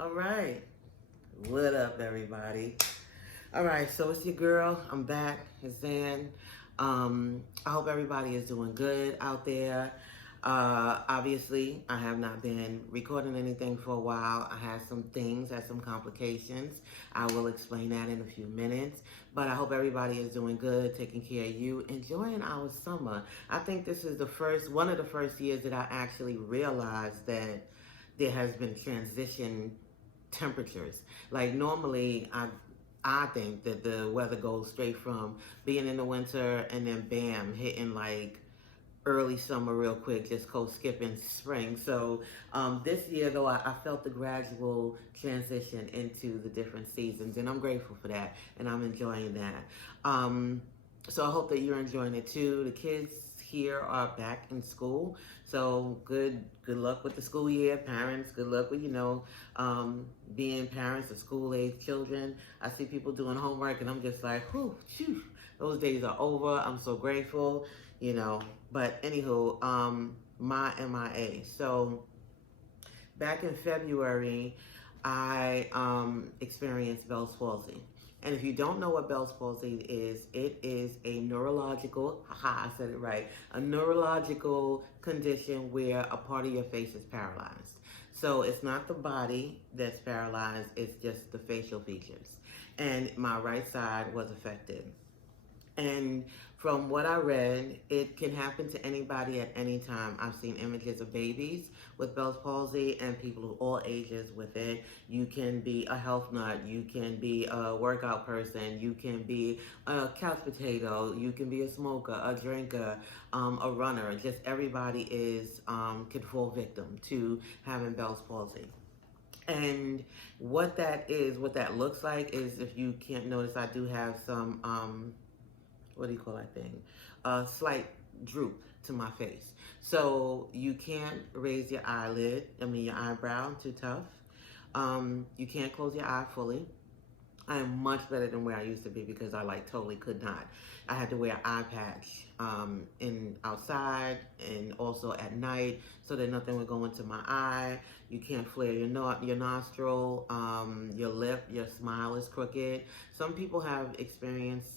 All right. What up, everybody? All right, so it's your girl. I'm back. It's Zan. I hope everybody is doing good out there. Obviously, I have not been recording anything for a while. I had some things, had some complications. I will explain that in a few minutes. But I hope everybody is doing good, taking care of you, enjoying our summer. I think this is one of the first years that I actually realized that there has been transition temperatures. Like normally, I think that the weather goes straight from being in the winter and then bam, hitting like early summer real quick, just go skipping spring. So this year though, I felt the gradual transition into the different seasons, and I'm grateful for that, and I'm enjoying that. So I hope that you're enjoying it too. The kids here are back in school, so good luck with the school year. Parents, good luck with being parents of school age children. I see people doing homework, and I'm just like, whew, phew, those days are over. I'm so grateful, you know. But anywho, my MIA. So back in February, I experienced Bell's palsy. And if you don't know what Bell's palsy is, it is a neurological, haha, I said it right, a neurological condition where a part of your face is paralyzed. So it's not the body that's paralyzed, it's just the facial features. And my right side was affected. And from what I read, it can happen to anybody at any time. I've seen images of babies with Bell's palsy and people of all ages with it. You can be a health nut, you can be a workout person, you can be a couch potato, you can be a smoker, a drinker, a runner. Just everybody can fall victim to having Bell's palsy. And what that looks like is, if you can't notice, I do have some what do you call that thing? A slight droop to my face. So you can't raise your your eyebrow, too tough. You can't close your eye fully. I am much better than where I used to be because I totally could not. I had to wear an eye patch in outside and also at night so that nothing would go into my eye. You can't flare your nostril, your lip, your smile is crooked. Some people have experienced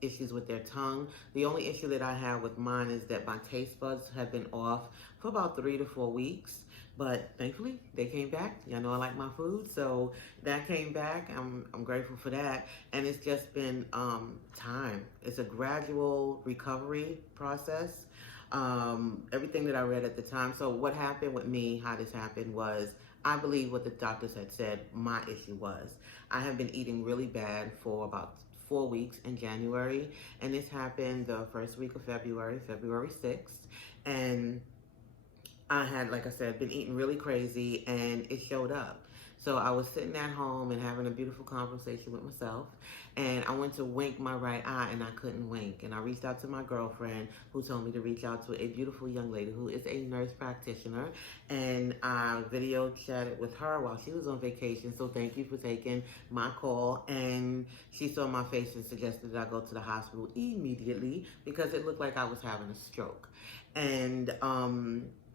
issues with their tongue. The only issue that I have with mine is that my taste buds have been off for about 3 to 4 weeks. But thankfully, they came back. Y'all know I like my food, so that came back. I'm grateful for that. And it's just been time. It's a gradual recovery process. Everything that I read at the time. So what happened with me, how this happened was, I believe what the doctors had said my issue was. I have been eating really bad for about 4 weeks in January, and this happened the first week of February, February 6th, and I had, like I said, been eating really crazy, and it showed up. So I was sitting at home and having a beautiful conversation with myself, and I went to wink my right eye, and I couldn't wink. And I reached out to my girlfriend, who told me to reach out to a beautiful young lady who is a nurse practitioner, and I video chatted with her while she was on vacation. So thank you for taking my call. And she saw my face and suggested that I go to the hospital immediately because it looked like I was having a stroke. And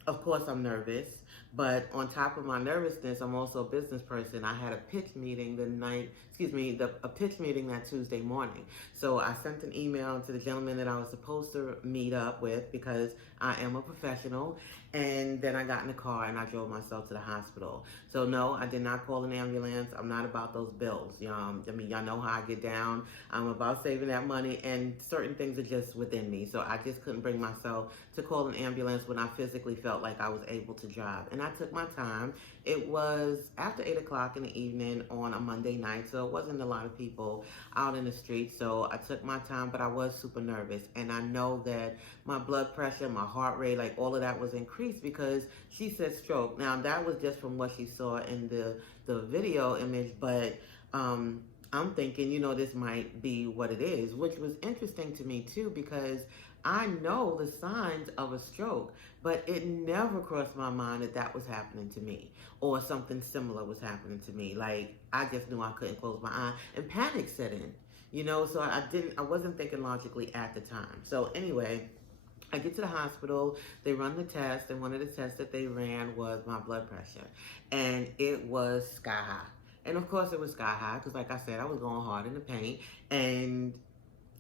of course, I'm nervous, but on top of my nervousness, I'm also a business person. I had a pitch meeting a pitch meeting that Tuesday morning. So I sent an email to the gentleman that I was supposed to meet up with because I am a professional. And then I got in the car and I drove myself to the hospital. So no, I did not call an ambulance. I'm not about those bills. Y'all know how I get down. I'm about saving that money, and certain things are just within me. So I just couldn't bring myself to call an ambulance when I physically felt like I was able to drive. And I took my time. It was after 8 o'clock in the evening on a Monday night, so it wasn't a lot of people out in the street. So I took my time, but I was super nervous. And I know that my blood pressure, my heart rate, all of that was increased because she said stroke. Now, that was just from what she saw in the video image, but I'm thinking, this might be what it is, which was interesting to me too, because I know the signs of a stroke, but it never crossed my mind that that was happening to me or something similar was happening to me. I just knew I couldn't close my eye, and panic set in, so I wasn't thinking logically at the time. So anyway, I get to the hospital, they run the test, and one of the tests that they ran was my blood pressure. And it was sky high. And of course, it was sky high because, like I said, I was going hard in the paint and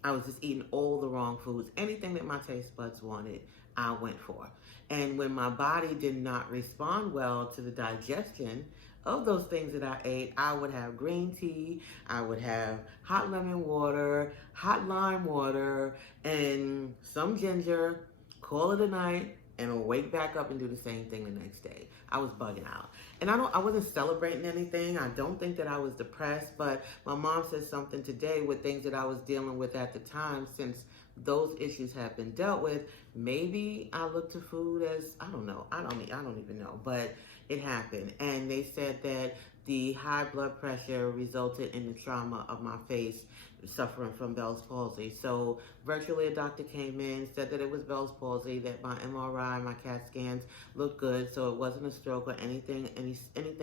I was just eating all the wrong foods. Anything that my taste buds wanted, I went for. And when my body did not respond well to the digestion of those things that I ate, I would have green tea, I would have hot lemon water, hot lime water, and some ginger, call it a night, and wake back up and do the same thing the next day. I was bugging out. And I wasn't celebrating anything. I don't think that I was depressed, but my mom said something today with things that I was dealing with at the time. Since those issues have been dealt with, maybe I look to food as, I don't know. I don't even know, but it happened. And they said that the high blood pressure resulted in the trauma of my face suffering from Bell's palsy. So virtually a doctor came in, said that it was Bell's palsy, that my MRI, my CAT scans looked good, so it wasn't a stroke or anything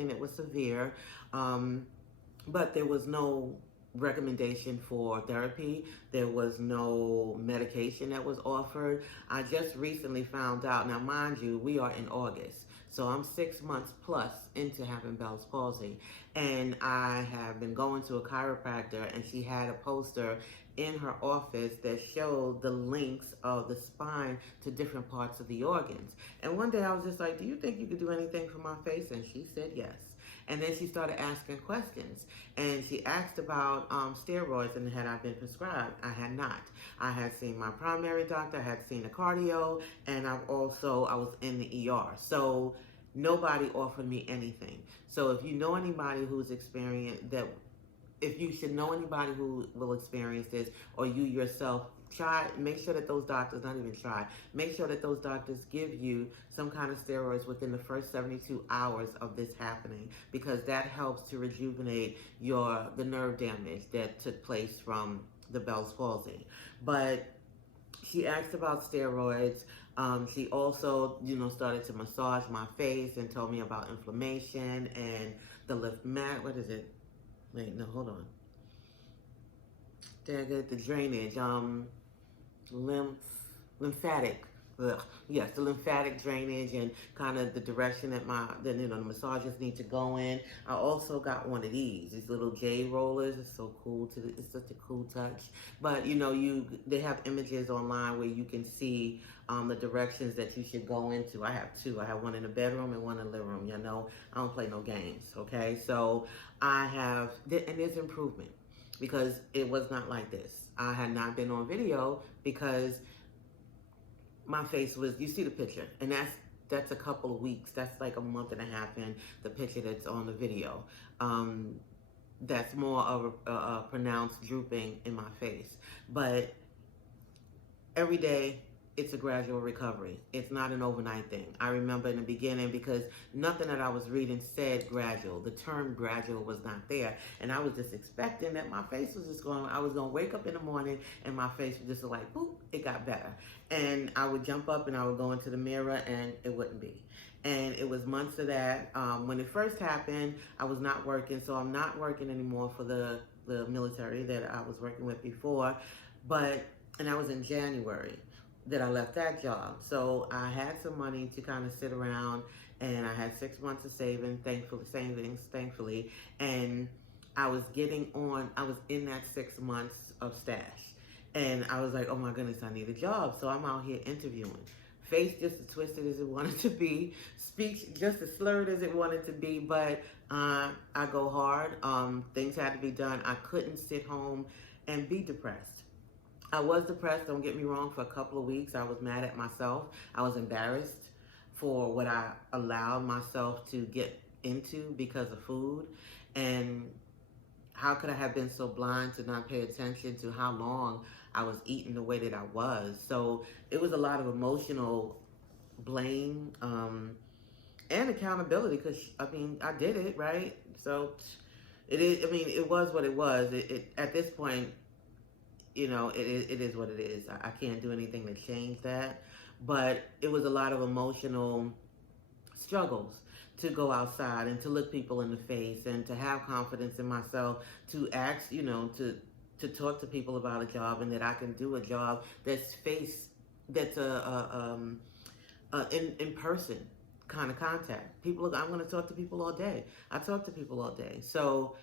that was severe. But there was no recommendation for therapy. There was no medication that was offered. I just recently found out, now mind you, we are in August. So I'm 6 months plus into having Bell's palsy. And I have been going to a chiropractor, and she had a poster in her office that showed the links of the spine to different parts of the organs. And one day I was just like, do you think you could do anything for my face? And she said yes. And then she started asking questions. And she asked about steroids and had I been prescribed. I had not. I had seen my primary doctor, I had seen a cardio, and I was in the ER. So nobody offered me anything. So if you know anybody who's experienced that, if you should know anybody who will experience this, or you yourself, make sure that those doctors, not even try, make sure that those doctors give you some kind of steroids within the first 72 hours of this happening, because that helps to rejuvenate the nerve damage that took place from the Bell's palsy. But she asked about steroids. She also, started to massage my face and told me about inflammation and the what is it? Wait, no, hold on. The drainage, lymphatic. Yes, the lymphatic drainage and kind of the direction that the massagers need to go in. I also got one of these little J rollers. It's so cool. It's such a cool touch. But they have images online where you can see the directions that you should go into. I have two. I have one in the bedroom and one in the living room. I don't play no games. Okay, so and there's improvement, because it was not like this. I had not been on video because my face was, you see the picture, and that's a couple of weeks. That's like a month and a half in the picture that's on the video. That's more of a pronounced drooping in my face. But every day, it's a gradual recovery. It's not an overnight thing. I remember in the beginning, because nothing that I was reading said gradual. The term gradual was not there. And I was just expecting that my face was just I was going to wake up in the morning and my face was just like, boop, it got better. And I would jump up and I would go into the mirror and it wouldn't be. And it was months of that. When it first happened, I was not working. So I'm not working anymore for the military that I was working with before. And I was in January that I left that job. So I had some money to kind of sit around, and I had 6 months of savings, thankfully. And I was in that 6 months of stash. And I was like, oh my goodness, I need a job. So I'm out here interviewing. Face just as twisted as it wanted to be. Speech just as slurred as it wanted to be. But I go hard. Things had to be done. I couldn't sit home and be depressed. I was depressed, don't get me wrong, for a couple of weeks. I was mad at myself. I was embarrassed for what I allowed myself to get into because of food. And how could I have been so blind to not pay attention to how long I was eating the way that I was? So it was a lot of emotional blame and accountability, because, I did it, right? So it was what it was. At this point, it is what it is. I can't do anything to change that. But it was a lot of emotional struggles to go outside and to look people in the face and to have confidence in myself, to ask, to talk to people about a job, and that I can do a job that's face that's in person kind of contact. I'm going to talk to people all day. I talk to people all day. So,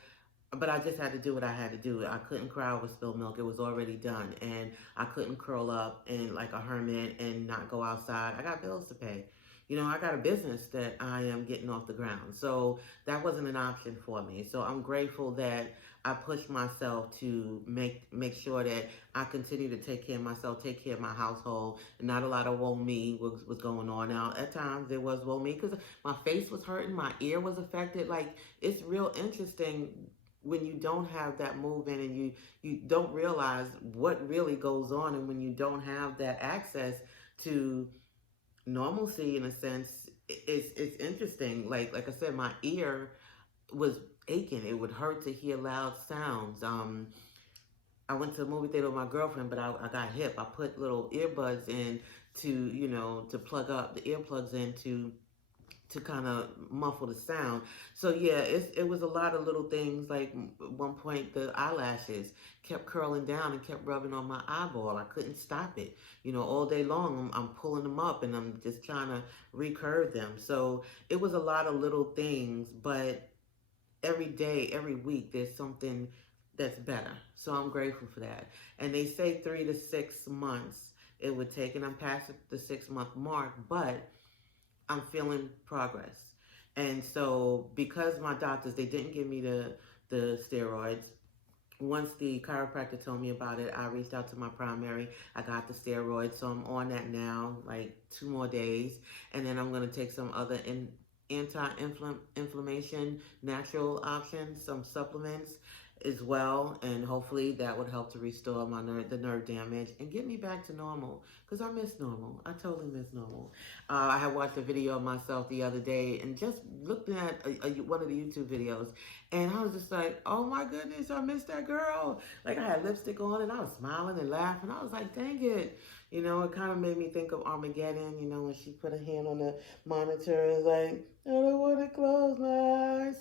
but I just had to do what I had to do. I couldn't cry over spilled milk. It was already done. And I couldn't curl up and like a hermit and not go outside. I got bills to pay. I got a business that I am getting off the ground. So that wasn't an option for me. So I'm grateful that I pushed myself to make sure that I continue to take care of myself, take care of my household. And not a lot of woe me was going on. Now, at times there was woe me because my face was hurting, my ear was affected. Like, it's real interesting when you don't have that movement and you don't realize what really goes on, and when you don't have that access to normalcy in a sense, it's interesting. Like I said, my ear was aching. It would hurt to hear loud sounds. I went to a movie theater with my girlfriend, but I got hip. I put little earbuds in to plug up the earplugs in to kind of muffle the sound. So yeah, it was a lot of little things. Like at one point, the eyelashes kept curling down and kept rubbing on my eyeball. I couldn't stop it. All day long, I'm pulling them up and I'm just trying to recurve them. So it was a lot of little things, but every day, every week, there's something that's better. So I'm grateful for that. And they say 3 to 6 months it would take, and I'm past the 6-month mark, but I'm feeling progress. And so because my doctors, they didn't give me the steroids. Once the chiropractor told me about it, I reached out to my primary. I got the steroids, so I'm on that now, like 2 more days. And then I'm going to take some other anti-inflammation natural options, some supplements as well, and hopefully that would help to restore the nerve damage and get me back to normal, because I miss normal. I totally miss normal. I had watched a video of myself the other day and just looked at one of the YouTube videos, and I was just like, oh my goodness, I miss that girl. Like, I had lipstick on and I was smiling and laughing. I was like, dang it. It kind of made me think of Armageddon, when she put her hand on the monitor. It's like, I don't want to close my eyes.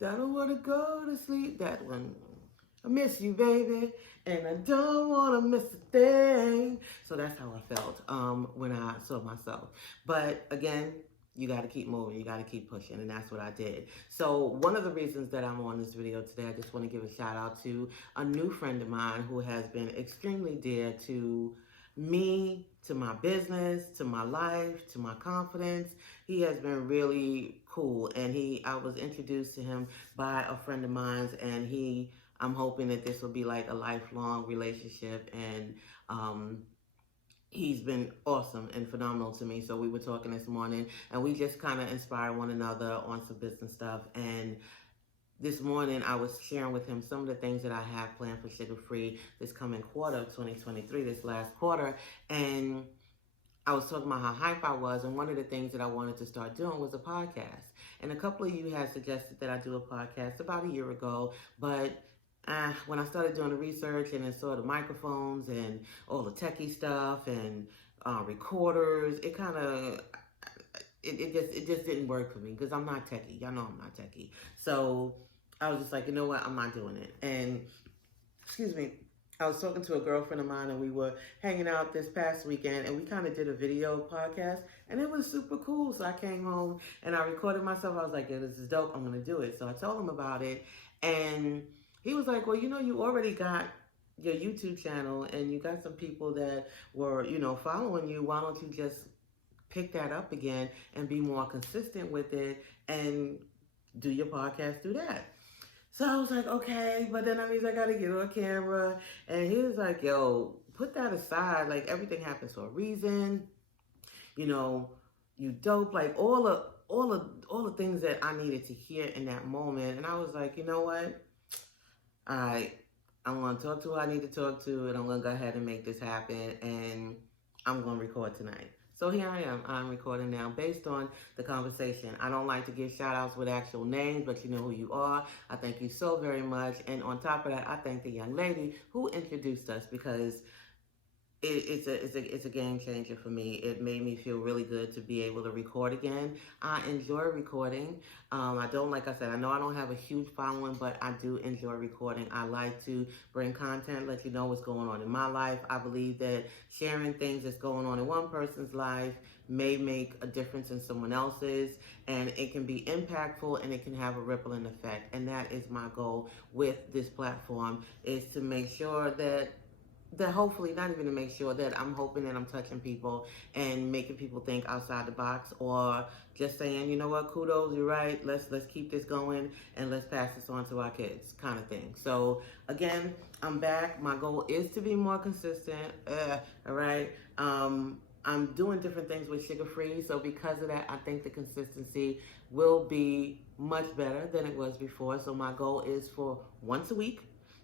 I don't want to go to sleep. That one. I miss you, baby, and I don't want to miss a thing. So that's how I felt when I saw myself. But again, you got to keep moving. You got to keep pushing, and that's what I did. So one of the reasons that I'm on this video today, I just want to give a shout out to a new friend of mine who has been extremely dear to me, to my business, to my life, to my confidence. He has been really cool, and I was introduced to him by a friend of mine, and I'm hoping that this will be like a lifelong relationship, and he's been awesome and phenomenal to me. So we were talking this morning, and we just kind of inspire one another on some business stuff. And this morning, I was sharing with him some of the things that I have planned for Sugar Free this coming quarter of 2023, this last quarter. And I was talking about how hype I was, and one of the things that I wanted to start doing was a podcast. And a couple of you had suggested that I do a podcast about a year ago, but when I started doing the research and I saw the microphones and all the techie stuff and recorders, it kind of it just didn't work for me, because I'm not techie. Y'all know I'm not techie. So I was just like, you know what, I'm not doing it. And excuse me, I was talking to a girlfriend of mine, and we were hanging out this past weekend, and we kind of did a video podcast, and it was super cool. So I came home and I recorded myself. I was like, yeah, this is dope. I'm going to do it. So I told him about it, and he was like, well, you already got your YouTube channel, and you got some people that were, following you. Why don't you just pick that up again and be more consistent with it and do your podcast through that? So I was like, okay, but then I got to get on camera. And he was like, yo, put that aside. Like, everything happens for a reason. You dope. Like, all the things that I needed to hear in that moment. And I was like, you know what? I'm going to talk to who I need to talk to, and I'm going to go ahead and make this happen. And I'm going to record tonight. So here I am. I'm recording now based on the conversation. I don't like to give shout outs with actual names, but you know who you are. I thank you so very much. And on top of that, I thank the young lady who introduced us, because it's a game changer for me. It made me feel really good to be able to record again. I enjoy recording. I don't, like I said, I know I don't have a huge following, but I do enjoy recording. I like to bring content, let you know what's going on in my life. I believe that sharing things that's going on in one person's life may make a difference in someone else's, and it can be impactful and it can have a rippling effect. And that is my goal with this platform, is to make sure that hopefully, not even to make sure, that I'm hoping that I'm touching people and making people think outside the box, or just saying, you know what, kudos, you're right, let's keep this going and let's pass this on to our kids, kind of thing. So again, I'm back. My goal is to be more consistent. All right. I'm doing different things with Sugar Free, so because of that, I think the consistency will be much better than it was before. So my goal is for once a week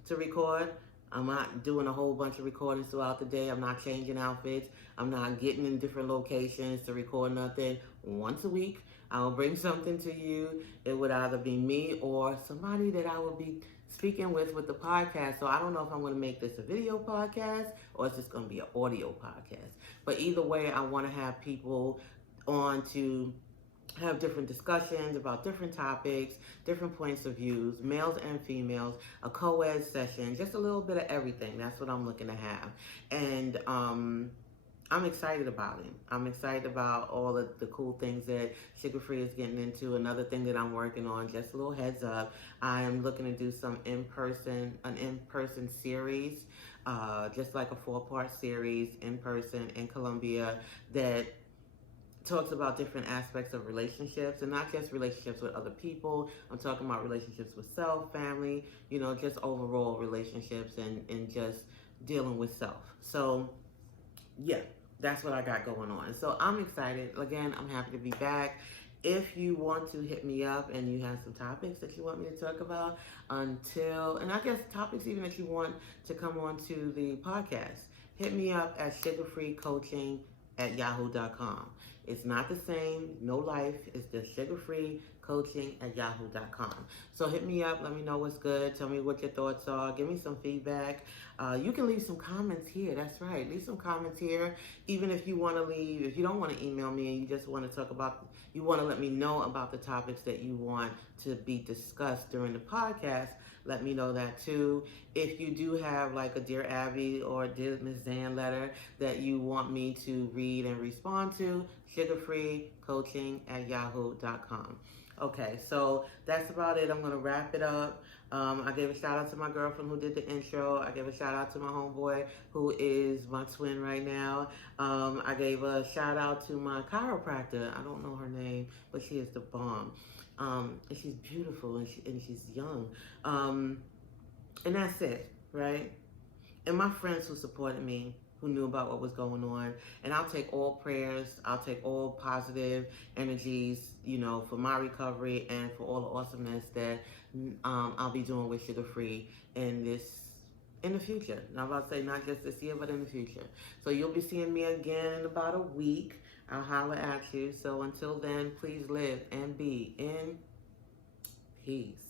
to record. I'm not doing a whole bunch of recordings throughout the day. I'm not changing outfits. I'm not getting in different locations to record nothing. Once a week, I'll bring something to you. It would either be me or somebody that I will be speaking with the podcast. So I don't know if I'm going to make this a video podcast or it's just going to be an audio podcast. But either way, I want to have people on to have different discussions about different topics, different points of views, males and females, a co-ed session, just a little bit of everything. That's what I'm looking to have. And I'm excited about it. I'm excited about all of the cool things that Sugar Free is getting into. Another thing that I'm working on, just a little heads up, I am looking to do an in-person series, just like a 4-part series in person in Columbia, that talks about different aspects of relationships, and not just relationships with other people. I'm talking about relationships with self, family, just overall relationships and just dealing with self. So yeah, that's what I got going on. So I'm excited. Again, I'm happy to be back. If you want to hit me up and you have some topics that you want me to talk about, and I guess topics even that you want to come on to the podcast, hit me up at sugarfreecoaching@yahoo.com. It's not the same, no life. It's the sugarfreecoaching@yahoo.com. So hit me up. Let me know what's good. Tell me what your thoughts are. Give me some feedback. You can leave some comments here. That's right. Leave some comments here. Even if you want to leave, if you don't want to email me and you just want to talk about, you want to let me know about the topics that you want to be discussed during the podcast, let me know that too. If you do have like a Dear Abby or Dear Miss Zan letter that you want me to read and respond to, sugarfreecoaching@yahoo.com. Okay, so that's about it. I'm going to wrap it up. I gave a shout out to my girlfriend who did the intro. I gave a shout out to my homeboy who is my twin right now. I gave a shout out to my chiropractor. I don't know her name, but she is the bomb. And she's beautiful and she's young. And that's it, right? And my friends who supported me, who knew about what was going on. And I'll take all prayers, I'll take all positive energies, for my recovery and for all the awesomeness that I'll be doing with Sugar Free in the future. Now, I'm about to say not just this year, but in the future. So you'll be seeing me again in about a week. I'll holler at you. So until then, please live and be in peace.